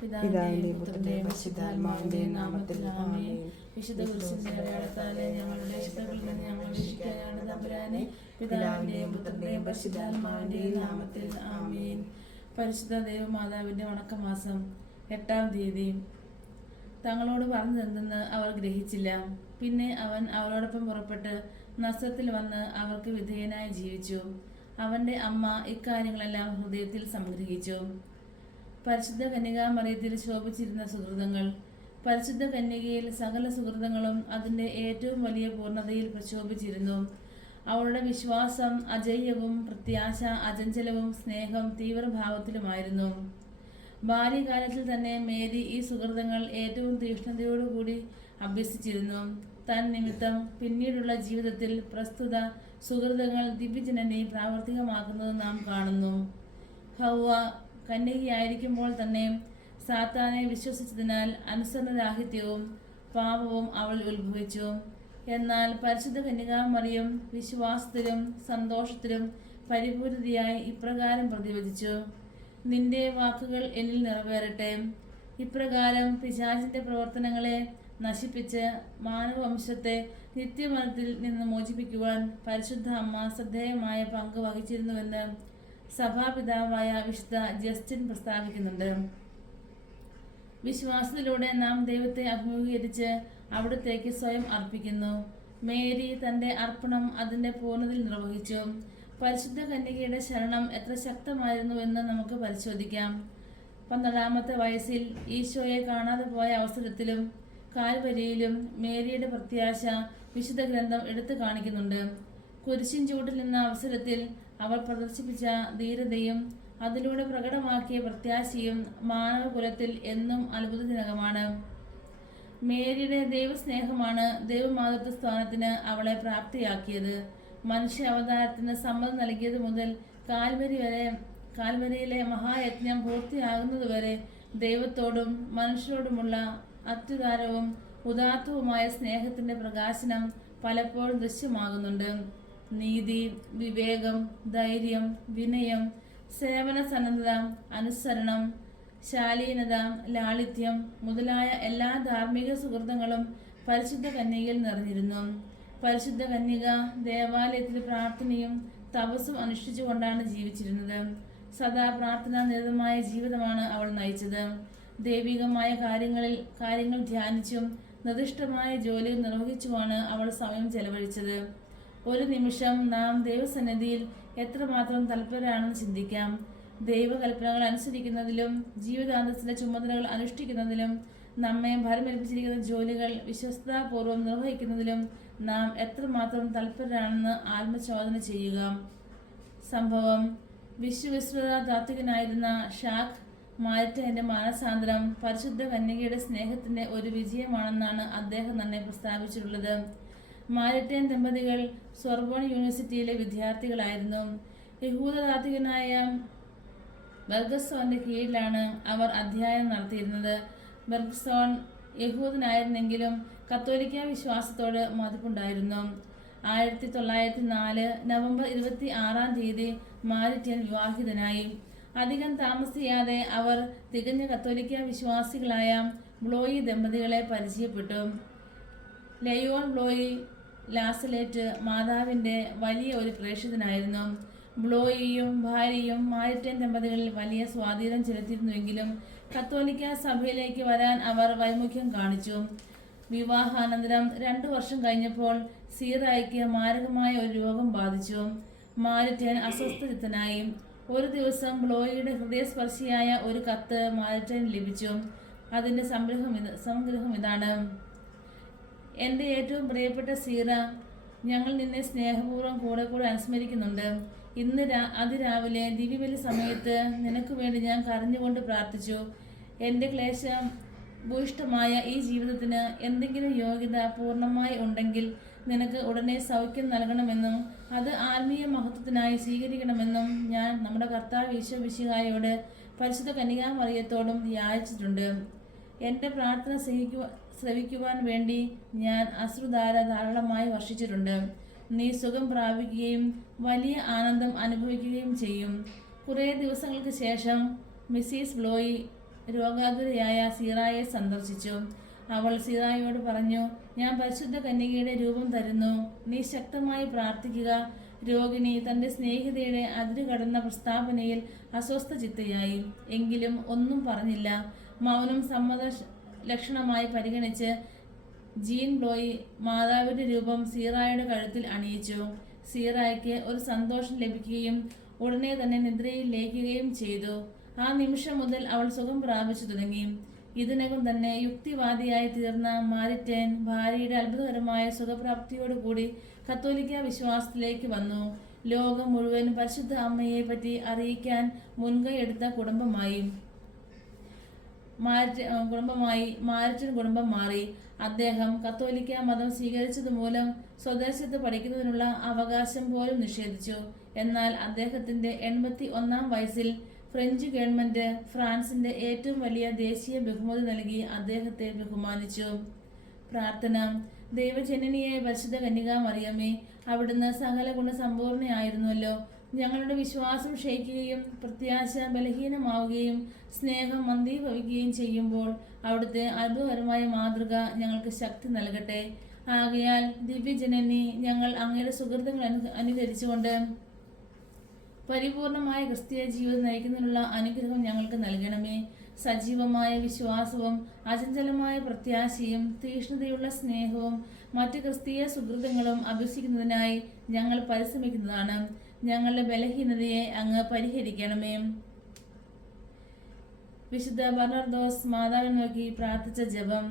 പിതാവിന്റെയും പുത്രന്റെയും പരിശുദ്ധാത്മാവിന്റെയും നാമത്തിൽ ആമേൻ. വിശുദ്ധ കുരിശിന്റെ അടയാളത്താലെ ഞങ്ങളുടെ ശത്രുക്കളിൽ നിന്ന് ഞങ്ങളെ രക്ഷിക്കാനാണ് തമ്പുരാനെ. പിതാവിന്റെയും പുത്രന്റെയും പരിശുദ്ധാത്മാവിന്റെയും നാമത്തിൽ ആമേൻ. പരിശുദ്ധ ദേവമാതാവിന്റെ വണക്കമാസം 8-ാം തീയതി. തങ്ങളോട് പറഞ്ഞതെന്തെന്ന് അവർ ഗ്രഹിച്ചില്ല. പിന്നെ അവൻ അവരോടൊപ്പം പുറപ്പെട്ട് നസ്രത്തിൽ വന്ന് അവർക്ക് വിധേയനായി ജീവിച്ചു. അവന്റെ അമ്മ ഇക്കാര്യങ്ങളെല്ലാം ഹൃദയത്തിൽ സംഗ്രഹിച്ചു. പരിശുദ്ധ കന്യകാമറിയത്തിൽ ശോഭിച്ചിരുന്ന സുഹൃതങ്ങൾ. പരിശുദ്ധ കന്യകയിൽ സകല സുഹൃതങ്ങളും അതിന്റെ ഏറ്റവും വലിയ പൂർണ്ണതയിൽ പ്രശോഭിച്ചിരുന്നു. അവളുടെ വിശ്വാസം അജയ്യവും പ്രത്യാശ അചഞ്ചലവും സ്നേഹം തീവ്രഭാവത്തിലുമായിരുന്നു. ബാല്യകാലത്തിൽ തന്നെ മേരി ഈ സുഹൃതങ്ങൾ ഏറ്റവും തീക്ഷ്ണതയോടുകൂടി അഭ്യസിച്ചിരുന്നു. താൻ നിമിത്തം പിന്നീടുള്ള ജീവിതത്തിൽ പ്രസ്തുത സുഹൃതങ്ങൾ ദിവ്യജനനെ പ്രാവർത്തികമാക്കുന്നത് നാം കാണുന്നു. ഹൗവ കന്യകയായിരിക്കുമ്പോൾ തന്നെ സാത്താനെ വിശ്വസിച്ചതിനാൽ അനുസരണരാഹിത്യവും പാപവും അവൾ ഉത്ഭവിച്ചു. എന്നാൽ പരിശുദ്ധ കന്യകാമറിയം വിശ്വാസത്തിലും സന്തോഷത്തിലും പരിപൂരിതയായി ഇപ്രകാരം പ്രതിവചിച്ചു: നിന്റെ വാക്കുകൾ എന്നിൽ നിറവേറട്ടെ. ഇപ്രകാരം പിശാചിന്റെ പ്രവർത്തനങ്ങളെ നശിപ്പിച്ച് മാനവവംശത്തെ നിത്യമരണത്തിൽ നിന്ന് മോചിപ്പിക്കുവാൻ പരിശുദ്ധ അമ്മ ശ്രദ്ധേയമായ പങ്ക് വഹിച്ചിരുന്നുവെന്ന് സഭാപിതാവായ വിശുദ്ധ ജസ്റ്റിൻ പ്രസ്താവിക്കുന്നുണ്ട്. വിശ്വാസത്തിലൂടെ നാം ദൈവത്തെ അഭിമുഖീകരിച്ച് അവിടത്തേക്ക് സ്വയം അർപ്പിക്കുന്നു. മേരി തന്റെ അർപ്പണം അതിന്റെ പൂർണ്ണതയിൽ നിർവഹിച്ചു. പരിശുദ്ധ കന്യകയുടെ ശരണം എത്ര ശക്തമായിരുന്നുവെന്ന് നമുക്ക് പരിശോധിക്കാം. 12-ാമത്തെ വയസ്സിൽ ഈശോയെ കാണാതെ പോയ അവസരത്തിലും കാൽവരിയിലും മേരിയുടെ പ്രത്യാശ വിശുദ്ധ ഗ്രന്ഥം എടുത്തു കാണിക്കുന്നുണ്ട്. കുരിശിൻ ചൂട്ടിൽ നിന്ന അവസരത്തിൽ അവൾ പ്രദർശിപ്പിച്ച ധീരതയും അതിലൂടെ പ്രകടമാക്കിയ പ്രത്യാശയും മാനവകുലത്തിൽ എന്നും അത്ഭുതജനകമാണ്. മേരിയുടെ ദൈവസ്നേഹമാണ് ദൈവമാതൃത്വ സ്ഥാനത്തിന് അവളെ പ്രാപ്തിയാക്കിയത്. മനുഷ്യ അവതാരത്തിന് സമ്മതം നൽകിയത് മുതൽ കാൽവരിയിലെ മഹായജ്ഞം പൂർത്തിയാകുന്നതുവരെ ദൈവത്തോടും മനുഷ്യരോടുമുള്ള അത്യുദാരവും ഉദാത്തവുമായ സ്നേഹത്തിന്റെ പ്രകാശനം പലപ്പോഴും ദൃശ്യമാകുന്നുണ്ട്. നീതി, വിവേകം, ധൈര്യം, വിനയം, സേവന സന്നദ്ധത, അനുസരണം, ശാലീനത, ലാളിത്യം മുതലായ എല്ലാ ധാർമ്മിക സുഹൃത്തുക്കളും പരിശുദ്ധ കന്യകയിൽ നിറഞ്ഞിരുന്നു. പരിശുദ്ധ കന്യക ദേവാലയത്തിൽ പ്രാർത്ഥനയും തപസ്സും അനുഷ്ഠിച്ചുകൊണ്ടാണ് ജീവിച്ചിരുന്നത്. സദാ പ്രാർത്ഥനാ നിരതമായ ജീവിതമാണ് അവൾ നയിച്ചത്. ദൈവികമായ കാര്യങ്ങൾ ധ്യാനിച്ചും നിർദ്ദിഷ്ടമായ ജോലികൾ നിർവഹിച്ചുമാണ് അവൾ സമയം ചെലവഴിച്ചത്. ഒരു നിമിഷം നാം ദൈവസന്നിധിയിൽ എത്രമാത്രം തൽപരരാണെന്ന് ചിന്തിക്കാം. ദൈവകൽപ്പനകൾ അനുസരിക്കുന്നതിലും ജീവിതാന്തസ്സിലെ ചുമതലകൾ അനുഷ്ഠിക്കുന്നതിലും നമ്മെ ഭരമേൽപ്പിച്ചിരിക്കുന്ന ജോലികൾ വിശ്വസ്തതാപൂർവ്വം നിർവഹിക്കുന്നതിലും നാം എത്രമാത്രം തൽപരരാണെന്ന് ആത്മചോദന ചെയ്യുക. സംഭവം: വിശ്വവിശ്രുത താത്വികനായിരുന്ന ഷാഖ് മാരിറ്റന്റെ മാനസാന്തരം പരിശുദ്ധ കന്യകയുടെ സ്നേഹത്തിന്റെ ഒരു വിജയമാണെന്നാണ് അദ്ദേഹം തന്നെ പ്രസ്താവിച്ചിട്ടുള്ളത്. മാരിറ്റൻ ദമ്പതികൾ സോർബോൺ യൂണിവേഴ്സിറ്റിയിലെ വിദ്യാർത്ഥികളായിരുന്നു. യഹൂദ താത്വികനായ ബെർഗസോന്റെ കീഴിലാണ് അവർ അധ്യയനം നടത്തിയിരുന്നത്. ബെർഗസോൺ യഹൂദനായിരുന്നെങ്കിലും കത്തോലിക്ക വിശ്വാസത്തോട് മതിപ്പുണ്ടായിരുന്നു. 1904 നവംബർ 26-ാം തീയതി മാരിറ്റൻ വിവാഹിതനായി. അധികം താമസിയാതെ അവർ തികഞ്ഞ കത്തോലിക്ക വിശ്വാസികളായ ബ്ലോയി ദമ്പതികളെ പരിചയപ്പെട്ടു. ലയോൺ ബ്ലോയി ലാസലേറ്റ് മാതാവിന്റെ വലിയ ഒരു പ്രേക്ഷിതനായിരുന്നു. ബ്ലോയിയും ഭാര്യയും മാരിറ്റൻ ദമ്പതികളിൽ വലിയ സ്വാധീനം ചെലുത്തിയിരുന്നുവെങ്കിലും കത്തോലിക്ക സഭയിലേക്ക് വരാൻ അവർ വൈമുഖ്യം കാണിച്ചു. വിവാഹാനന്തരം 2 വർഷം കഴിഞ്ഞപ്പോൾ സീറായിക്ക് മാരകമായ ഒരു രോഗം ബാധിച്ചു. മാരിറ്റൻ അസ്വസ്ഥചിത്തനായി. ഒരു ദിവസം ബ്ലോയിയുടെ ഹൃദയസ്പർശിയായ ഒരു കത്ത് മാരിറ്റന് ലഭിച്ചു. അതിന്റെ സംഗ്രഹം ഇതാണ്: എൻ്റെ ഏറ്റവും പ്രിയപ്പെട്ട സീറ, ഞങ്ങൾ നിന്നെ സ്നേഹപൂർവ്വം കൂടെ അനുസ്മരിക്കുന്നുണ്ട്. ഇന്ന് അതിരാവിലെ ദിവ്യബലി സമയത്ത് നിനക്ക് വേണ്ടി ഞാൻ കരഞ്ഞുകൊണ്ട് പ്രാർത്ഥിച്ചു. എൻ്റെ ക്ലേശഭൂയിഷ്ഠമായ ഈ ജീവിതത്തിന് എന്തെങ്കിലും യോഗ്യത പൂർണ്ണമായി ഉണ്ടെങ്കിൽ നിനക്ക് ഉടനെ സൗഖ്യം നൽകണമെന്നും അത് ആത്മീയ മഹത്വത്തിനായി സ്വീകരിക്കണമെന്നും ഞാൻ നമ്മുടെ കർത്താവ് ഈശോ മിശിഹായോട് പരിശുദ്ധ കന്യകാമറിയത്തോടും യാചിച്ചിട്ടുണ്ട്. എൻ്റെ പ്രാർത്ഥന ശ്രവിക്കുവാൻ വേണ്ടി ഞാൻ അശ്രുധാര ധാരാളമായി വർഷിച്ചിട്ടുണ്ട്. നീ സുഖം പ്രാപിക്കുകയും വലിയ ആനന്ദം അനുഭവിക്കുകയും ചെയ്യും. കുറേ ദിവസങ്ങൾക്ക് ശേഷം മിസ്സിസ് ബ്ലോയി രോഗാതുരയായ സീറായെ സന്ദർശിച്ചു. അവൾ സീറായോട് പറഞ്ഞു, ഞാൻ പരിശുദ്ധ കന്യകയുടെ രൂപം തരുന്നു, നീ ശക്തമായി പ്രാർത്ഥിക്കുക. രോഗിണി തന്റെ സ്നേഹിതയുടെ അതിരുകടന്ന പ്രസ്താവനയിൽ അസ്വസ്ഥ ചിത്തയായി, എങ്കിലും ഒന്നും പറഞ്ഞില്ല. മൗനം സമ്മത ലക്ഷണമായി പരിഗണിച്ച് ജീൻ ബ്ലോയി മാതാവിന്റെ രൂപം സീറായുടെ കഴുത്തിൽ അണിയിച്ചു. സീറായ്ക്ക് ഒരു സന്തോഷം ലഭിക്കുകയും ഉടനെ തന്നെ നിദ്രയിൽ ലയിക്കുകയും ചെയ്തു. ആ നിമിഷം മുതൽ അവൾ സുഖം പ്രാപിച്ചു തുടങ്ങി. ഇതിനകം തന്നെ യുക്തിവാദിയായി തീർന്ന മാരിറ്റേൻ ഭാര്യയുടെ അത്ഭുതകരമായ സുഖപ്രാപ്തിയോടുകൂടി കത്തോലിക്ക വിശ്വാസത്തിലേക്ക് വന്നു. ലോകം മുഴുവൻ പരിശുദ്ധ അമ്മയെ പറ്റി അറിയിക്കാൻ മുൻകൈ എടുത്ത കുടുംബമായി മാരിറ്റൻ കുടുംബം മാറി. അദ്ദേഹം കത്തോലിക്ക മതം സ്വീകരിച്ചതുമൂലം സ്വദേശത്ത് പഠിക്കുന്നതിനുള്ള അവകാശം പോലും നിഷേധിച്ചു. എന്നാൽ അദ്ദേഹത്തിന്റെ 81-ാം വയസ്സിൽ ഫ്രഞ്ച് ഗവൺമെന്റ് ഫ്രാൻസിന്റെ ഏറ്റവും വലിയ ദേശീയ ബഹുമതി നൽകി അദ്ദേഹത്തെ ബഹുമാനിച്ചു. പ്രാർത്ഥന. ദൈവജനനിയായ പരിശുദ്ധ കന്യകാ മറിയമേ, അവിടുന്ന് സകല ഗുണസമ്പൂർണയായിരുന്നുവല്ലോ. ഞങ്ങളുടെ വിശ്വാസം ക്ഷയിക്കുകയും പ്രത്യാശ ബലഹീനമാവുകയും സ്നേഹം മന്ദീഭവിക്കുകയും ചെയ്യുമ്പോൾ അവിടുത്തെ അത്ഭുതകരമായ മാതൃക ഞങ്ങൾക്ക് ശക്തി നൽകട്ടെ. ആകയാൽ ദിവ്യജനനി, ഞങ്ങൾ അങ്ങയുടെ സുഹൃത്തുക്കൾ അനുകരിച്ചുകൊണ്ട് പരിപൂർണമായ ക്രിസ്തീയ ജീവിതം നയിക്കുന്നതിനുള്ള അനുഗ്രഹം ഞങ്ങൾക്ക് നൽകണമേ. സജീവമായ വിശ്വാസവും അചഞ്ചലമായ പ്രത്യാശയും തീക്ഷ്ണതയുള്ള സ്നേഹവും മറ്റ് ക്രിസ്തീയ സുഹൃത്തുക്കളും അഭ്യസിക്കുന്നതിനായി ഞങ്ങൾ പരിശ്രമിക്കുന്നതാണ്. ഞങ്ങളുടെ ബലഹീനതയെ അങ്ങ് പരിഹരിക്കണമേ. വിശുദ്ധ ബർണർദോസ് മാതാവിനെ നോക്കി പ്രാർത്ഥിച്ച ജപം.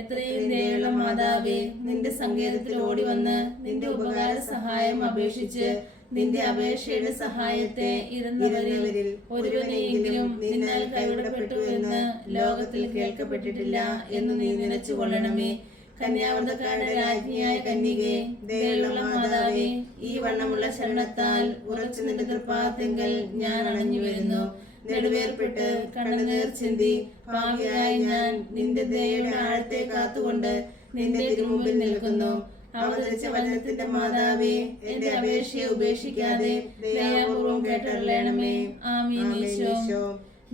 എത്രയും ദയുള്ള മാതാവേ, നിന്റെ സങ്കേതത്തിൽ ഓടിവന്ന് നിന്റെ ഉപകാര സഹായം അപേക്ഷിച്ച് നിന്റെ അപേക്ഷയുടെ സഹായത്തെ ഇരുന്നവരിൽ ഒരുവനെയെങ്കിലും നിന്നാൽ കൈവിടപ്പെട്ടു എന്ന് ലോകത്തിൽ കേൾക്കപ്പെട്ടിട്ടില്ല എന്ന് നീ നനച്ചുകൊള്ളണമേ. കന്യാവ്രതക്കാരുടെ രാജ്ഞിയായ കന്യകേ, ദയുള്ള മാതാവേ, ഈ വണ്ണമുള്ള ശരണത്താൽ ഉറച്ചു നിന്റെ തൃപ്പാദത്തിൽ ഞാൻ അണഞ്ഞു വരുന്നു. നെടുവേർപ്പെട്ട് കണ്ണുനീർ ചിന്തി പാപിയായ ഞാൻ നിന്റെ ദയയുടെ ആഴത്തെ കാത്തുകൊണ്ട് നിന്റെ തിരുമുമ്പിൽ നിൽക്കുന്നു. അവതരിച്ച വചനത്തിന്റെ മാതാവേ, എന്റെ അപേക്ഷയെ ഉപേക്ഷിക്കാതെ ദയാപൂർവം കേട്ടറിയണമേ. ആമീൻ. ഈശോ.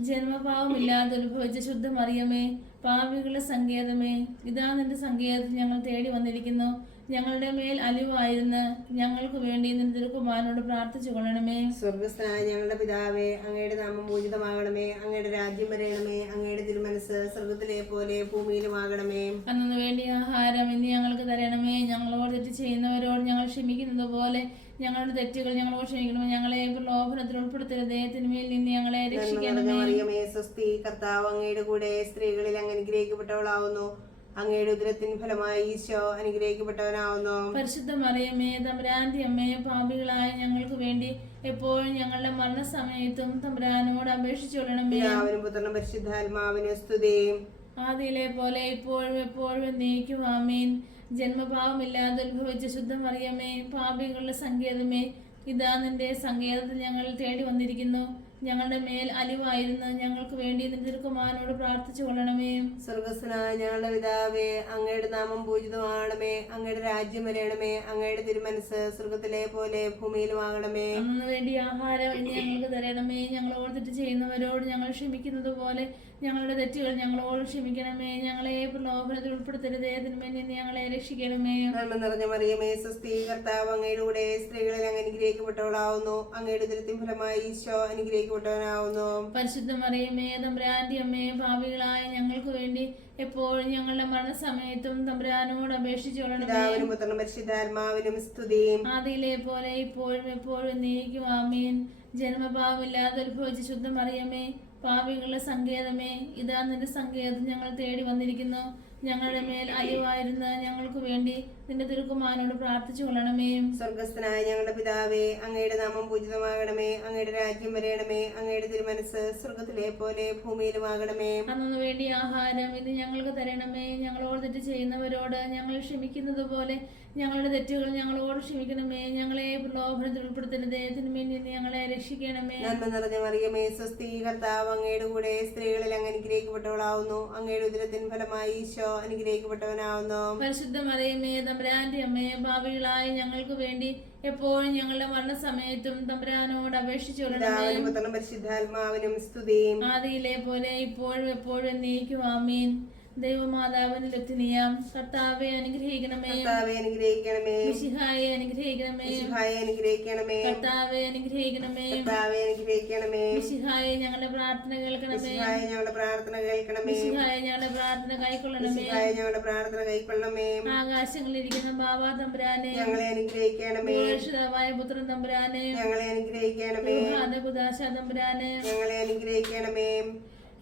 ജന്മപാവമില്ലാതെ ഉത്ഭവിച്ച ശുദ്ധ മറിയമേ, പാപികളുടെ സങ്കേതമേ, ഇതാ നിന്റെ സങ്കേതത്തിൽ ഞങ്ങൾ തേടി വന്നിരിക്കുന്നു. ഞങ്ങളുടെ മേൽ അലിവായിരുന്ന് ഞങ്ങൾക്ക് വേണ്ടി നിന്റെ തിരുക്കുമാരനോട് പ്രാർത്ഥിച്ചു കൊള്ളണമേ. സ്വർഗസ്ഥനായ ഞങ്ങളുടെ പിതാവേ, അങ്ങയുടെ നാമം പൂജിതമാകണമേ. അങ്ങയുടെ രാജ്യം വരയണമേ. അങ്ങയുടെ തിരുമനസ് സ്വർഗത്തിലെ പോലെ ഭൂമിയിലുമാകണമേ. അന്നു വേണ്ടി ആഹാരം ഇന്ന് ഞങ്ങൾക്ക് തരണമേ. ഞങ്ങളോട് തെറ്റ് ചെയ്യുന്നവരോട് ഞങ്ങൾ ക്ഷമിക്കുന്നത് പോലെ ഞങ്ങളുടെ തെറ്റുകൾ ഞങ്ങളോട് ക്ഷമിക്കണമേ. ഞങ്ങളെ പ്രലോഭനത്തിൽ ഉൾപ്പെടുത്തരുതേ, തിന്മയിൽ നിന്ന് ഞങ്ങളെ രക്ഷിക്കണമേ. സ്വസ്തി, കർത്താവ് അങ്ങയുടെ കൂടെ സ്ത്രീകളിൽ അങ്ങ് അനുഗ്രഹിക്കപ്പെട്ടവളാവുന്നു. അങ്ങയുടെ ഉദരത്തിൻ ഫലമായി ഈശോ അനുഗ്രഹിക്കപ്പെട്ടവനാവുന്നു. പരിശുദ്ധ മറിയമേ, തമ്പുരാന്റെ അമ്മയെ, പാപികളായ ഞങ്ങൾക്ക് വേണ്ടി എപ്പോഴും ഞങ്ങളുടെ മരണസമയത്തും തമ്പുരാനോട് അപേക്ഷിച്ചുകൊള്ളണമേ. പുത്രനും പരിശുദ്ധാത്മാവിന് സ്തുതി. ആദിയിലെ പോലെ ഇപ്പോഴും എപ്പോഴും എന്നേക്കും ആമീൻ. ജന്മഭാവമില്ലാതെ ഉത്ഭവിച്ച ശുദ്ധ മറിയമേ, പാപികളുടെ സങ്കേതമേ, ഇതാ നിന്റെ സങ്കേതത്തിൽ ഞങ്ങൾ തേടി വന്നിരിക്കുന്നു. ഞങ്ങളുടെ മേൽ അലിവായിരുന്ന് ഞങ്ങൾക്ക് വേണ്ടി നിന്റെ തിരുക്കുമാരനോട് പ്രാർത്ഥിച്ചു കൊള്ളണമേ. സ്വർഗസ്ഥനായ ഞങ്ങളുടെ പിതാവേ, അങ്ങയുടെ നാമം പൂജിതമാകണമേ. അങ്ങയുടെ രാജ്യം വരയണമേ. അങ്ങയുടെ തിരുമനസ് സ്വർഗത്തിലെ പോലെ ഭൂമിയിലുമാകണമേ. അന്നു വേണ്ടി ആഹാരം ഇന്ന് ഞങ്ങൾക്ക് തരണമേ. ഞങ്ങളോട് തെറ്റ് ചെയ്യുന്നവരോട് ഞങ്ങൾ ക്ഷമിക്കുന്നത് പോലെ ഞങ്ങളുടെ തെറ്റുകൾ ഞങ്ങളോട് ക്ഷമിക്കണമേ. ഞങ്ങളെ പ്രലോഭനത്തിൽ ഉൾപ്പെടുത്തരുതേ, തിന്മയിൽ നിന്ന് ഞങ്ങളെ രക്ഷിക്കണമേ. നന്മ നിറഞ്ഞ മറിയമേ, സ്വസ്തി, കർത്താവ് അങ്ങയുടെ കൂടെ സ്ത്രീകളിൽ അങ്ങ് അനുഗ്രഹിക്കപ്പെട്ടവളാവുന്നു. അങ്ങയുടെ ഉദരത്തിൻ ഫലമായി ഈശോ അനുഗ്രഹിക്കപ്പെട്ടവനാവുന്നു. പരിശുദ്ധ മറിയമേ, തമ്പുരാന്റെ അമ്മയെ, പാപികളായ ഞങ്ങൾക്ക് വേണ്ടി എപ്പോഴും ഞങ്ങളുടെ മരണസമയത്തും തമ്പുരാനോട് അപേക്ഷിച്ചോളണമേ. പുത്രനും പരിശുദ്ധാത്മാവിനും സ്തുതി. ആദിയിലെ പോലെ ഇപ്പോഴും എപ്പോഴും എന്നേക്കും ആമീൻ. ജന്മഭാവമില്ലാതെ ഉത്ഭവിച്ച ശുദ്ധ മറിയമേ, പാപികളുടെ സങ്കേതമേ, ഇതാ നിന്റെ സങ്കേതം ഞങ്ങൾ തേടി വന്നിരിക്കുന്നു. ഞങ്ങളുടെ മേൽ അലിവായിരുന്ന് ഞങ്ങൾക്ക് വേണ്ടി നിന്റെ തിരുക്കുമാരനോട് പ്രാർത്ഥിച്ചു കൊള്ളണമേ. സ്വർഗസ്ഥനായ ഞങ്ങളുടെ പിതാവേ, അങ്ങയുടെ നാമം പൂജിതമാകണമേ. അങ്ങയുടെ രാജ്യം വരയണമേ. അങ്ങയുടെ തിരുമനസ് സ്വർഗത്തിലെ പോലെ ഭൂമിയിലുമാകണമേ. അന്നു വേണ്ടി ആഹാരം ഇന്ന് ഞങ്ങൾക്ക് തരണമേ. ഞങ്ങളോട് തെറ്റ് ചെയ്യുന്നവരോട് ഞങ്ങൾ ക്ഷമിക്കുന്നത് പോലെ ഞങ്ങളുടെ തെറ്റുകൾ ഞങ്ങളോട് ക്ഷമിക്കണമേ. ഞങ്ങളെ പ്രലോഭനത്തിൽ ഉൾപ്പെടുത്തരുതേ, തിന്മയിൽ നിന്ന് ഞങ്ങളെ രക്ഷിക്കണമേ. നന്മ നിറഞ്ഞ മറിയമേ, സ്വസ്തി, കർത്താവ് അങ്ങയുടെ കൂടെ സ്ത്രീകളിൽ അങ്ങ് അനുഗ്രഹിക്കപ്പെട്ടവളാവുന്നു. അങ്ങയുടെ ഉദരത്തിൻ ഫലമായി ഈശോ അനുഗ്രഹിക്കപ്പെട്ടവനാവുന്നു. പരിശുദ്ധ മറിയമേ തമ്പുരാന്റെ അമ്മേ, പാപികളായ ഞങ്ങൾക്ക് വേണ്ടി എപ്പോഴും ഞങ്ങളുടെ മരണസമയത്തും തമ്പുരാനോട് അപേക്ഷിച്ചുകൊള്ളണമേ. പരിശുദ്ധാത്മാവിനും സ്തുതിയും. ആദിയിലെ പോലെ ഇപ്പോഴും എപ്പോഴും എന്നേക്കും ആമേൻ. ദൈവമാതാവിന് ലത്തിനിയാം കർത്താവെ അനുഗ്രഹിക്കണമേ. അനുഗ്രഹിക്കണമേ. മിശിഹായെ അനുഗ്രഹിക്കണമേ. അനുഗ്രഹിക്കണമേ. കർത്താവെ അനുഗ്രഹിക്കണമേ. അനുഗ്രഹിക്കണമേ. മിശിഹായെ ഞങ്ങളുടെ പ്രാർത്ഥന കേൾക്കണമേ. ഞങ്ങളുടെ പ്രാർത്ഥന കേൾക്കണമേ. മിശിഹായെ ഞങ്ങളുടെ പ്രാർത്ഥന കൈക്കൊള്ളണമേ. ഞങ്ങളുടെ പ്രാർത്ഥന കൈക്കൊള്ളണമേ. ആകാശങ്ങളിലിരിക്കുന്ന ബാബാ തമ്പുരാനെ ഞങ്ങളെ അനുഗ്രഹിക്കണമേ. രക്ഷിതാവായ പുത്രൻ തമ്പുരാനെ ഞങ്ങളെ അനുഗ്രഹിക്കണമേ. കുദാശ തമ്പുരാനെ ഞങ്ങളെ അനുഗ്രഹിക്കണമേ.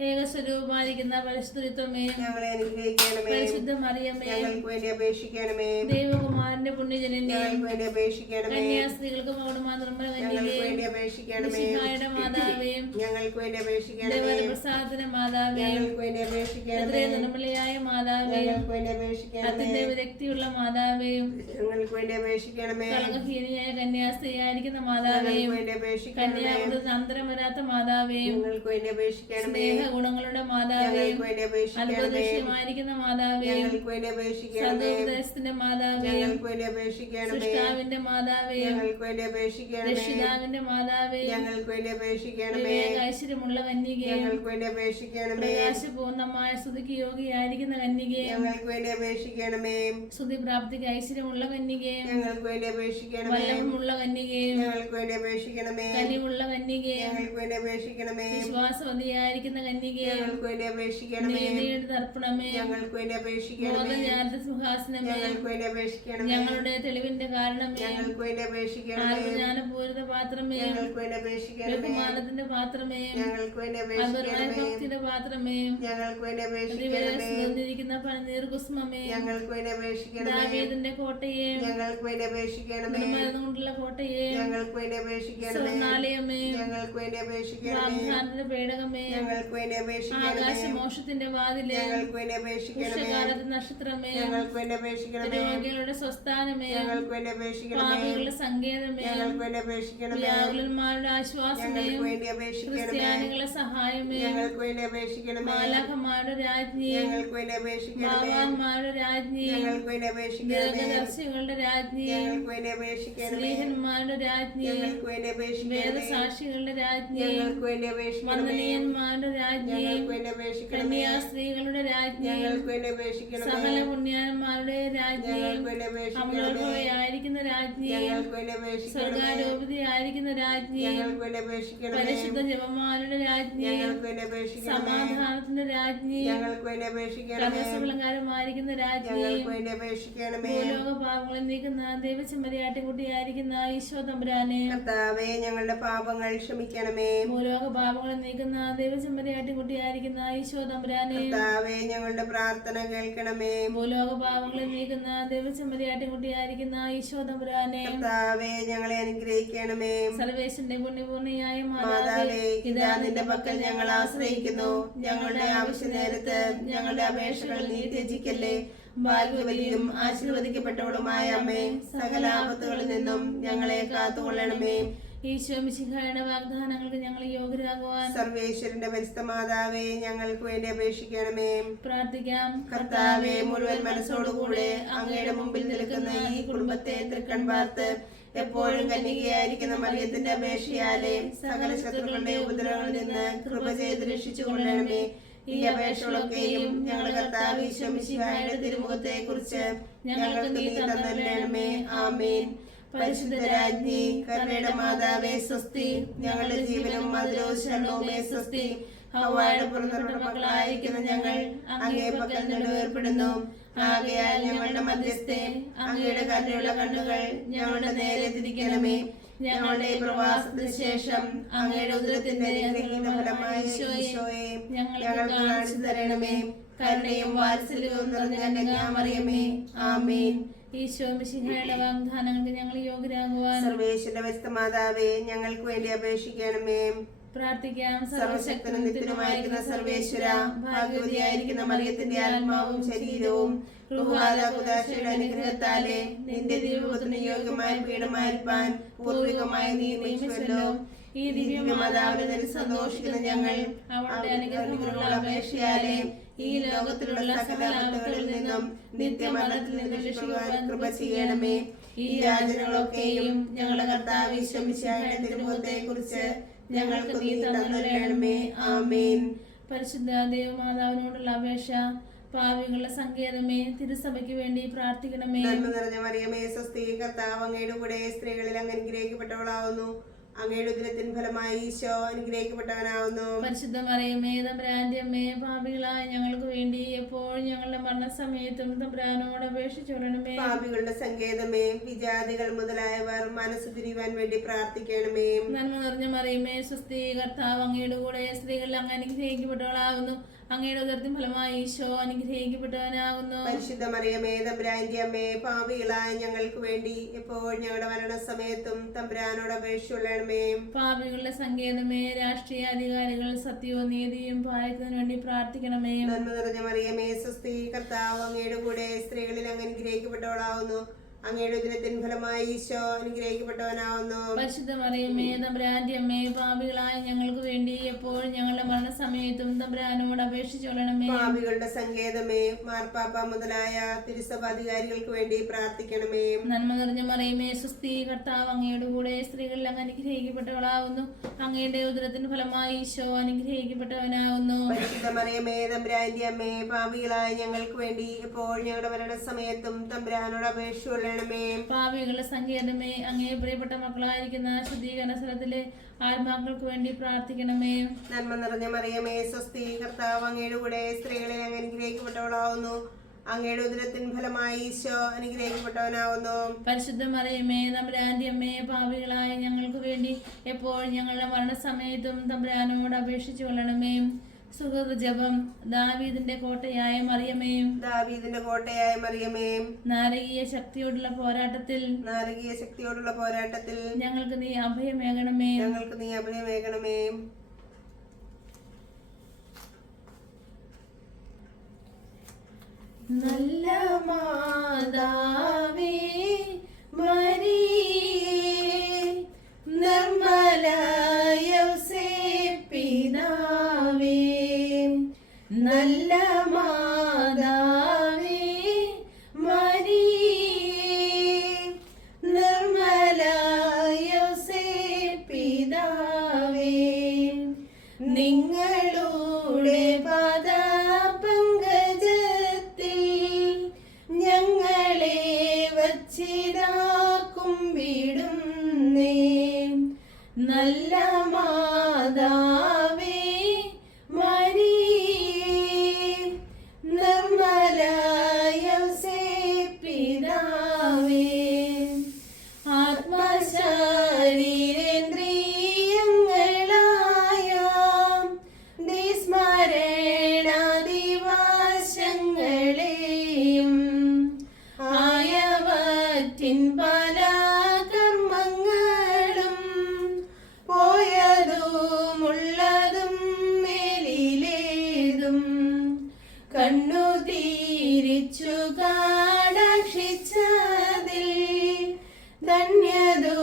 ഏകസ്വരൂപമായിരിക്കുന്ന പരിശുദ്ധത്വമേ ഞങ്ങളെ അനുഗ്രഹിക്കണമേ. പരിശുദ്ധ മറിയമേ ഞങ്ങൾക്ക് വേണ്ടി അപേക്ഷിക്കണമേ. ദൈവകുമാരന്റെ പുണ്യജനനെ ഞങ്ങൾക്ക് വേണ്ടി അപേക്ഷിക്കണമേ. കന്യാസ്ത്രീകൾക്ക് മൗനമാ നിർമ്മല ഞങ്ങൾക്ക് വേണ്ടി അപേക്ഷിക്കണമേ. മിശിഹായുടെ മാതാവേ ഞങ്ങൾക്ക് വേണ്ടി അപേക്ഷിക്കണമേ. ദേവപ്രസാദന മാതാവേ ഞങ്ങൾക്ക് വേണ്ടി അപേക്ഷിക്കണമേ. നിർമ്മലയായ മാതാവേ ഞങ്ങൾക്ക് വേണ്ടി അപേക്ഷിക്കണമേ. അതിന്റെ വിരക്തിയുള്ള മാതാവേ ഞങ്ങൾക്ക് വേണ്ടി അപേക്ഷിക്കണമേ. കളങ്കഹീനയായ കന്യാസ്ത്രീയായിരിക്കുന്ന മാതാവേ ഞങ്ങൾക്ക് വേണ്ടി അപേക്ഷിക്കണമേ. കന്യാവൃതത്തിന് അന്തരം വരാത്ത മാതാവേ ഞങ്ങൾക്ക് വേണ്ടി അപേക്ഷിക്കണമേ. ഗുണങ്ങളുടെ മാതാവേ ഞങ്ങൾക്ക് വേണ്ടി അപേക്ഷിക്കണമേ. അത്ഭുതമായിരിക്കുന്ന മാതാവേ ഞങ്ങൾക്ക് വേണ്ടി അപേക്ഷിക്കണമേ. സദോപദേശത്തിന്റെ മാതാവേ ഞങ്ങൾക്ക് വേണ്ടി അപേക്ഷിക്കണമേ. സൃഷ്ടാവിന്റെ മാതാവേ ഞങ്ങൾക്ക് വേണ്ടി അപേക്ഷിക്കണമേ. രക്ഷിതാവിന്റെ മാതാവേ ഞങ്ങൾക്ക് വേണ്ടി അപേക്ഷിക്കണമേ. വിവേക ഐശ്വര്യമുള്ള കന്യകേ ഞങ്ങൾക്ക് വേണ്ടി അപേക്ഷിക്കണമേ. പ്രകാശപൂർണമായ സ്തുതിക്ക് യോഗ്യയായിരിക്കുന്ന കന്യകേ ഞങ്ങൾക്ക് വേണ്ടി അപേക്ഷിക്കണമേ. സ്തുതി പ്രാപ്തിക്ക് ഐശ്വര്യമുള്ള കന്യകേ ഞങ്ങൾക്ക് വേണ്ടി അപേക്ഷിക്കണമേ. വല്ലഭമുള്ള കന്യകേ ഞങ്ങൾക്ക് വേണ്ടി അപേക്ഷിക്കണമേ. കനിവുള്ള കന്യകേ ഞങ്ങൾക്ക് വേണ്ടി അപേക്ഷിക്കണമേ. വിശ്വാസവതിയായിരിക്കുന്ന കന്യകേ ഞങ്ങൾക്ക് വേണ്ടി അപേക്ഷിക്കണമേ. നീതിയുടെ തർപ്പണമേ ഞങ്ങൾക്ക് വേണ്ടി അപേക്ഷിക്കണമേ. ബോധജ്ഞാനത്തിന്റെ സിംഹാസനമേ ഞങ്ങൾക്ക് വേണ്ടി അപേക്ഷിക്കണമേ. ഞങ്ങളുടെ തെളിവിന്റെ കാരണമേ ഞങ്ങൾക്ക് വേണ്ടി അപേക്ഷിക്കണമേ. ആത്മജ്ഞാനപൂരിത പാത്രമേ ഞങ്ങൾക്ക് വേണ്ടി അപേക്ഷിക്കണമേ. ബഹുമാനത്തിന്റെ പാത്രമേ ഞങ്ങൾക്ക് വേണ്ടി അതുപോലെ അപേക്ഷിക്കണമേ. ഭക്തിയുടെ പാത്രമേ ഞങ്ങൾക്ക് വേണ്ടി അപേക്ഷിക്കണമേ. നിന്നിരിക്കുന്ന പനിനീർ കുസുമമേ ഞങ്ങൾക്ക് വേണ്ടി അപേക്ഷിക്കണമേ. ദാവീദിന്റെ കോട്ടയെ ഞങ്ങൾക്ക് വേണ്ടി അപേക്ഷിക്കണമേ. നിർമ്മലതുകൊണ്ടുള്ള കോട്ടയെ ഞങ്ങൾക്ക് വേണ്ടി അപേക്ഷിക്കണമേ. സ്വർണ്ണാലയമേ ഞങ്ങൾക്ക് വേണ്ടി അപേക്ഷിക്കണമേ. വാഗ്ദാനത്തിന്റെ പേടകമേ ഞങ്ങൾക്ക് വേണ്ടി അപേക്ഷിക്കണമേ. ആകാശമോക്ഷത്തിന്റെ വാതിലെ ഞങ്ങൾക്ക് വേണ്ടി അപേക്ഷിക്കണമേ. ഉഷകാലത്തെ നക്ഷത്രമേ ഞങ്ങൾക്ക് വേണ്ടി അപേക്ഷിക്കണമേ. രോഗികളുടെ സ്വസ്ഥാനമേ ഞങ്ങൾക്ക് വേണ്ടി അപേക്ഷിക്കണമേ. പാപികളുടെ സങ്കേതമേ ഞങ്ങൾക്ക് വേണ്ടി അപേക്ഷിക്കണമേ. വ്യാകുലന്മാരുടെ ആശ്വാസമേ ഞങ്ങൾക്ക് വേണ്ടി അപേക്ഷിക്കണമേ. ക്രിസ്ത്യാനികളുടെ സഹായമേ ഞങ്ങൾക്ക് വേണ്ടി അപേക്ഷിക്കണമേ. മാലാഖമാരുടെ രാജ്ഞി ഞങ്ങൾക്ക് വേണ്ടി അപേക്ഷിക്കണമേ. ഭാവാന്മാരുടെ രാജ്ഞി ഞങ്ങൾക്ക് വേണ്ടി അപേക്ഷിക്കണമേ. ദീർഘദർശികളുടെ രാജ്ഞി ഞങ്ങൾക്ക് വേണ്ടി അപേക്ഷിക്കണമേ. സ്ത്രീഹന്മാരുടെ രാജ്ഞി ഞങ്ങൾക്ക് വേണ്ടി അപേക്ഷിക്കണമേ. വേദസാക്ഷികളുടെ രാജ്ഞി ഞങ്ങൾക്ക് വേണ്ടി അപേക്ഷിക്കണമേ. വന്ദനീയന്മാരുടെ രാജ്ഞി ഞങ്ങൾക്ക് വേണ്ടി അപേക്ഷിക്കണമേ. കന്യാസ്ത്രീകളുടെ രാജ്ഞി ഞങ്ങൾക്ക് വേണ്ടി അപേക്ഷിക്കണമേ. സകല പുണ്യാന്മാരുടെ രാജ്ഞി ഞങ്ങൾക്ക് വേണ്ടി അപേക്ഷിക്കണമേ. അമലോത്ഭവയായിരിക്കുന്ന രാജ്ഞി ഞങ്ങൾക്ക് വേണ്ടി അപേക്ഷിക്കണമേ. സ്വർഗാരോപതിയായിരിക്കുന്ന രാജ്ഞി ഞങ്ങൾക്ക് വേണ്ടി അപേക്ഷിക്കണമേ. പരിശുദ്ധ ജപമാരുടെ രാജ്ഞി ഞങ്ങൾക്ക് വേണ്ടി അപേക്ഷിക്കണമേ. സമാധാനത്തിന്റെ രാജ്ഞി ഞങ്ങൾക്ക് വേണ്ടി അപേക്ഷിക്കണമേ. കർമ്മസഫലങ്കാരമായിരിക്കുന്ന രാജ്ഞി ഞങ്ങൾക്ക് വേണ്ടി അപേക്ഷിക്കണമേ. ഭൂലോക പാപങ്ങളെ നീക്കുന്ന ദൈവചെമ്മരിയാട്ടിൻകുട്ടിയായിരിക്കുന്ന ഈശോ തമ്പുരാനെ കർത്താവേ, ഞങ്ങളുടെ പാപങ്ങൾ ക്ഷമിക്കണമേ. ഭൂലോക പാപങ്ങളെ നീക്കുന്ന ദൈവചെമ്മരിയാട്ടിൻകുട്ടിയായിരിക്കുന്ന ഈശോ തമ്പുരാനെ കർത്താവേ, ഞങ്ങളുടെ പ്രാർത്ഥന കേൾക്കണമേ. ഭൂലോക പാപങ്ങളെ നീക്കുന്ന ദൈവചെമ്മരിയാട്ടിൻകുട്ടിയായിരിക്കുന്ന ഈശോ തമ്പുരാനെ കർത്താവേ, ഞങ്ങളെ അനുഗ്രഹിക്കണമേ. സർവേശ്വരന്റെ പുണ്യപൂർണ്ണയായ മാതാവേ, ഇതാ നിന്റെ പക്കൽ ഞങ്ങൾ ആശ്രയിക്കുന്നു. ഞങ്ങളുടെ ആവശ്യ നേരത്ത് ഞങ്ങളുടെ അപേക്ഷകൾ നീ ത്യജിക്കല്ലേ. ഭാഗ്യവതിയും ആശീർവദിക്കപ്പെട്ടവളുമായ അമ്മേ, സകല ആപത്തുകളിൽ നിന്നും ഞങ്ങളെ കാത്തുകൊള്ളണമേ. ഈശോ മിശിഹായുടെ വാഗ്ദാനങ്ങൾക്ക് ഞങ്ങൾ യോഗ്യരാകുവാൻ സർവേശ്വരന്റെ പരിശുദ്ധ മാതാവേ, ഞങ്ങൾക്ക് വേണ്ടി അപേക്ഷിക്കണമേ. പ്രാർത്ഥിക്കാം. കർത്താവേ, മുഴുവൻ മനസ്സോടുകൂടെ അങ്ങയുടെ മുമ്പിൽ നിൽക്കുന്ന ഈ കുടുംബത്തെ തൃക്കൺ പാർത്ത് എപ്പോഴും കന്യകയായിരിക്കുന്ന മറിയത്തിന്റെ അപേക്ഷയാലെ സകല ശത്രുക്കളുടെ ഉപദ്രവങ്ങളിൽ നിന്ന് കൃപ ചെയ്ത് രക്ഷിച്ചു കൊള്ളണമേ. ഈ അപേക്ഷകളൊക്കെയും ഞങ്ങളുടെ കർത്താവ് ഈശോ മിശിഹായുടെ തിരുമുഖത്തെ കുറിച്ച് ഞങ്ങൾക്ക് നീ തന്നരുളണമേ. ആമേൻ. പരിശുദ്ധ രാജ്ഞി, കരുണയുടെ മാതാവേ, സ്വസ്തി. ഞങ്ങളുടെ ജീവനും മധുരവും ശരണവുമേ, സ്വസ്തി. ഹവ്വായുടെ പുറത്തുള്ള മക്കളായിരിക്കുന്ന ഞങ്ങൾ അങ്ങേ പക്കൽ നെടുവേർപ്പെടുന്നു. ആകയാൽ ഞങ്ങളുടെ മധ്യസ്ഥെ അങ്ങയുടെ കരുണയുള്ള കണ്ണുകൾ ഞങ്ങളുടെ നേരെ തിരിക്കണമേ. ഞങ്ങളുടെ ഈ പ്രവാസത്തിന് ശേഷം അങ്ങയുടെ ഉദരത്തിന്റെ ഫലമായ ഈശോയെ ഞങ്ങൾക്ക് കാണിച്ചു തരണമേ. കരുണയും വാത്സല്യവും നിറഞ്ഞ കന്യകാമറിയമേ, ആമേൻ. ഈശോ മിശിഹായുടെ വാഗ്ദാനങ്ങൾക്ക് ഞങ്ങൾ യോഗ്യരാകുവാൻ സർവേശ്വരന്റെ പരിശുദ്ധ മാതാവേ, ഞങ്ങൾക്ക് വേണ്ടി അപേക്ഷിക്കണമേ. പ്രാർത്ഥിക്കാം. സർവശക്തനും നിത്യനുമായിരിക്കുന്ന സർവേശ്വര, ഭാഗ്യവതിയായിരിക്കുന്ന മറിയത്തിന്റെ ആത്മാവും ശരീരവും റുഹാദാകുദാശയുടെ അനുഗ്രഹത്താലെ നിന്റെ ദിവപത്തിന് യോഗ്യമായ പീഠമായിരിക്കാൻ പൂർവികമായി നീ നിയമിച്ചുവല്ലോ. ഈ ദിവ്യമാതാവിനെ സന്തോഷിക്കുന്ന ഞങ്ങൾ അവളുടെ അനുഗ്രഹമുള്ള അപേക്ഷയാലെ ഈ ലോകത്തിലുള്ള സകല ആപത്തുകളിൽ നിന്നും നിത്യമരണത്തിൽ നിന്നും രക്ഷിക്കുവാൻ കൃപ ചെയ്യണമേ. ഈ യാചനകളൊക്കെയും ഞങ്ങളുടെ കർത്താവ് ഈശോമിശിഹായുടെ തിരുമുഖത്തെ കുറിച്ച് ഞങ്ങൾക്ക് നീ തന്നരുളണമേ. ആമേൻ. പരിശുദ്ധ ദൈവമാതാവിനോടുള്ള അപേക്ഷ. പാപികളുടെ സങ്കേതമേ, തിരുസഭയ്ക്ക് വേണ്ടി പ്രാർത്ഥിക്കണമേ. നന്മ നിറഞ്ഞ മറിയമേ, സ്വസ്തി, കർത്താവ് അങ്ങയുടെ കൂടെ സ്ത്രീകളിൽ അങ്ങ് അനുഗ്രഹിക്കപ്പെട്ടവളാവുന്നു. അങ്ങയുടെ ഉദരത്തിൻ ഫലമായി ഈശോ അനുഗ്രഹിക്കപ്പെട്ടവനാവുന്നു. പരിശുദ്ധ മറിയമേ, തമ്പുരാന്റെ അമ്മേ, പാപികളായ ഞങ്ങൾക്ക് വേണ്ടി എപ്പോഴും ഞങ്ങളുടെ മരണസമയത്തും തമ്പുരാനോട് അപേക്ഷിച്ചോളണമേ. പാപികളുടെ സങ്കേതമേ, വിജാതികൾ മുതലായവർ മനസ്സ് തിരിയുവാൻ വേണ്ടി പ്രാർത്ഥിക്കണമേ. നന്മ നിറഞ്ഞ മറിയമേ, സ്വസ്തി, കർത്താവ് അങ്ങയുടെ കൂടെ സ്ത്രീകളിൽ അങ്ങ് അനുഗ്രഹിക്കപ്പെട്ടവളാവുന്നു. അങ്ങയുടെ ഉദരത്തിൻ ഫലമായി ഈശോ അനുഗ്രഹിക്കപ്പെട്ടവനാകുന്നു. പരിശുദ്ധ മറിയമേ, തമ്പുരാന്റെ അമ്മേ, പാപികളായ ഞങ്ങൾക്ക് വേണ്ടി എപ്പോഴും ഞങ്ങളുടെ മരണസമയത്തും തമ്പുരാനോട് അപേക്ഷിച്ചുകൊള്ളണമേ. പാപികളുടെ സങ്കേതമേ, രാഷ്ട്രീയ അധികാരികൾ സത്യവും നീതിയും പാലിക്കുന്നതിന് വേണ്ടി പ്രാർത്ഥിക്കണമേ. നന്മ നിറഞ്ഞ മറിയമേ, സ്വസ്തി, കർത്താവ് അങ്ങയുടെ കൂടെ സ്ത്രീകളിൽ അങ്ങ് അനുഗ്രഹിക്കപ്പെട്ടവളാവുന്നു. അങ്ങയുടെ ഉദരത്തിൻ ഫലമായി ഈശോ അനുഗ്രഹിക്കപ്പെട്ടവനാവുന്നു. പരിശുദ്ധ മറിയമേ, തമ്പുരാന്റെ അമ്മേ, പാപികളായ ഞങ്ങൾക്ക് വേണ്ടി എപ്പോഴും ഞങ്ങളുടെ മരണസമയത്തും തമ്പുരാനോട് അപേക്ഷിച്ചോളണമേ. പാപികളുടെ സങ്കേതമേ, മാർപ്പാപ്പ മുതലായ തിരുസഭാധികാരികൾക്ക് വേണ്ടി പ്രാർത്ഥിക്കണമേ. നന്മ നിറഞ്ഞ മറിയമേ, സ്വസ്തി, കർത്താവ് അങ്ങയുടെ കൂടെ സ്ത്രീകളിൽ അങ്ങ് അനുഗ്രഹിക്കപ്പെട്ടവളാവുന്നു. അങ്ങയുടെ ഉദരത്തിന് ഫലമായി ഈശോ അനുഗ്രഹിക്കപ്പെട്ടവനാവുന്നു. പരിശുദ്ധ മറിയമേ, തമ്പുരാന്റെ അമ്മേ, പാപികളായ ഞങ്ങൾക്ക് വേണ്ടി എപ്പോഴും ഞങ്ങളുടെ മരണസമയത്തും തമ്പുരാനോട് അപേക്ഷിച്ചുകൊള്ളണമേ. പാപികളുടെ സങ്കേതമേ, അങ്ങേ പ്രിയപ്പെട്ട മക്കളായിരിക്കുന്ന ശുദ്ധീകരണ സ്ഥലത്തിലെ ആത്മാക്കൾക്ക് വേണ്ടി പ്രാർത്ഥിക്കണമേ. നന്മ നിറഞ്ഞ മറിയമേ, സ്വസ്തി, കർത്താവ് അങ്ങയുടെ കൂടെ സ്ത്രീകളിൽ അങ്ങ് അനുഗ്രഹിക്കപ്പെട്ടവളാവുന്നു. അങ്ങയുടെ ഉദരത്തിൻ ഫലമായി ഈശോ അനുഗ്രഹിക്കപ്പെട്ടവനാവുന്നു. പരിശുദ്ധ മറിയമേ, തമ്പുരാന്റെ അമ്മേ, പാപികളായ ഞങ്ങൾക്ക് വേണ്ടി എപ്പോഴും ഞങ്ങളുടെ മരണസമയത്തും തമ്പുരാനോട് അപേക്ഷിച്ചു കൊള്ളണമേ. സുഹൃത ജപം. ദാവീദിന്റെ കോട്ടയായ മറിയമേ, ദാവീദിന്റെ കോട്ടയായ മറിയമേ, നാരകീയ ശക്തിയോടുള്ള പോരാട്ടത്തിൽ ഞങ്ങൾക്ക് നീ അഭയമേകണമേ. നല്ല മാതാവേ മരിയേ, നിർമ്മല യൗസേപ്പിതാവേ, നല്ല മാതാവേ മരിയേ, നിർമ്മല യൗസേപ്പിതാവേ, നിങ്ങളുടെ പാദപങ്കജത്തിൽ ഞങ്ങളെ വച്ചിതാക്കും വിടുന്നേ. നല്ല മാതാവേ മരിയേ, നിർമ്മല യൗസേപ്പിതാവേ, ആത്മശരീരേന്ദ്രിയങ്ങളായ ദിസ്മരണാദിവാശങ്ങളെയും ആയവറ്റിൻ പല കർമ്മങ്ങളും പോയതുമുള്ളതും മേലിലേതും കണ്ണു തിരിച്ചു കാടാക്ഷിച്ചതിൽ ധന്യതു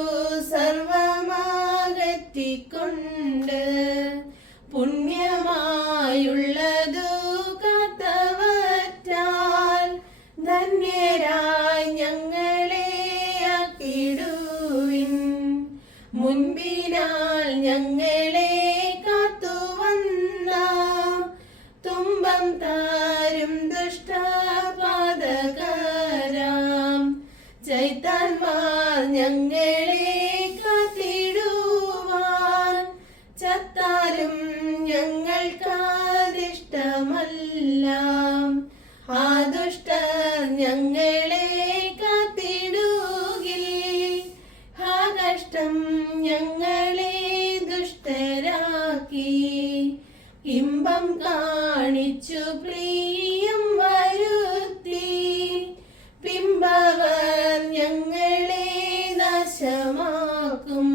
സർവമാകറ്റിക്കൊണ്ട് പുണ്യമായുള്ളതു കാത്തവറ്റാൽ ധന്യരായി ഞങ്ങളെ ആക്കിടുവിൻ. മുൻപിനാൽ ഞങ്ങളെ കാത്തുവന്ന തുമ്പം താരും ദുഷ്ടപാതകരാം ചൈത്താന്മാർ ഞങ്ങളെ കാത്തിടുവാൻ ചത്താലും ഞങ്ങൾക്കതിഷ്ടമല്ല. ആ ദുഷ്ടർ ഞങ്ങളെ കാത്തിടുകിൽ ആ കഷ്ടം ഞങ്ങളെ ദുഷ്ടരാക്കി. ഇമ്പം കാണിച്ചു പ്രിയം വരുത്തി പിമ്പവർ ഞങ്ങളെ നാശമാക്കും.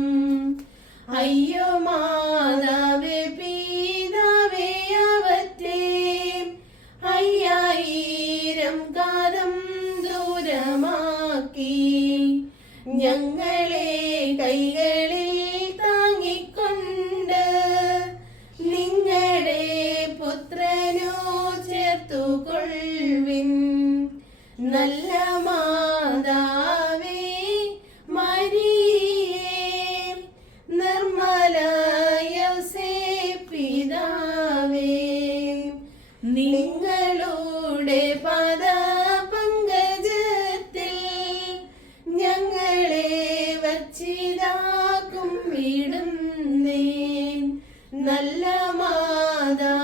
അയ്യോ മാതാവേ പിതാവേ അവറ്റേ, 5000 കാലം ദൂരമാക്കി ഞങ്ങളെ കൈകളിൽ താങ്ങിക്കൊണ്ട് ചേർത്തുകൊള്ളിൻ. നല്ല മാതാവേ മരിയേ, നിർമ്മല യൗസേപ്പിതാവേ, നിങ്ങളുടെ പദപങ്കജത്തിൽ ഞങ്ങളെ വച്ചിതാക്കും വിടുന്നേ. നല്ല മാതാ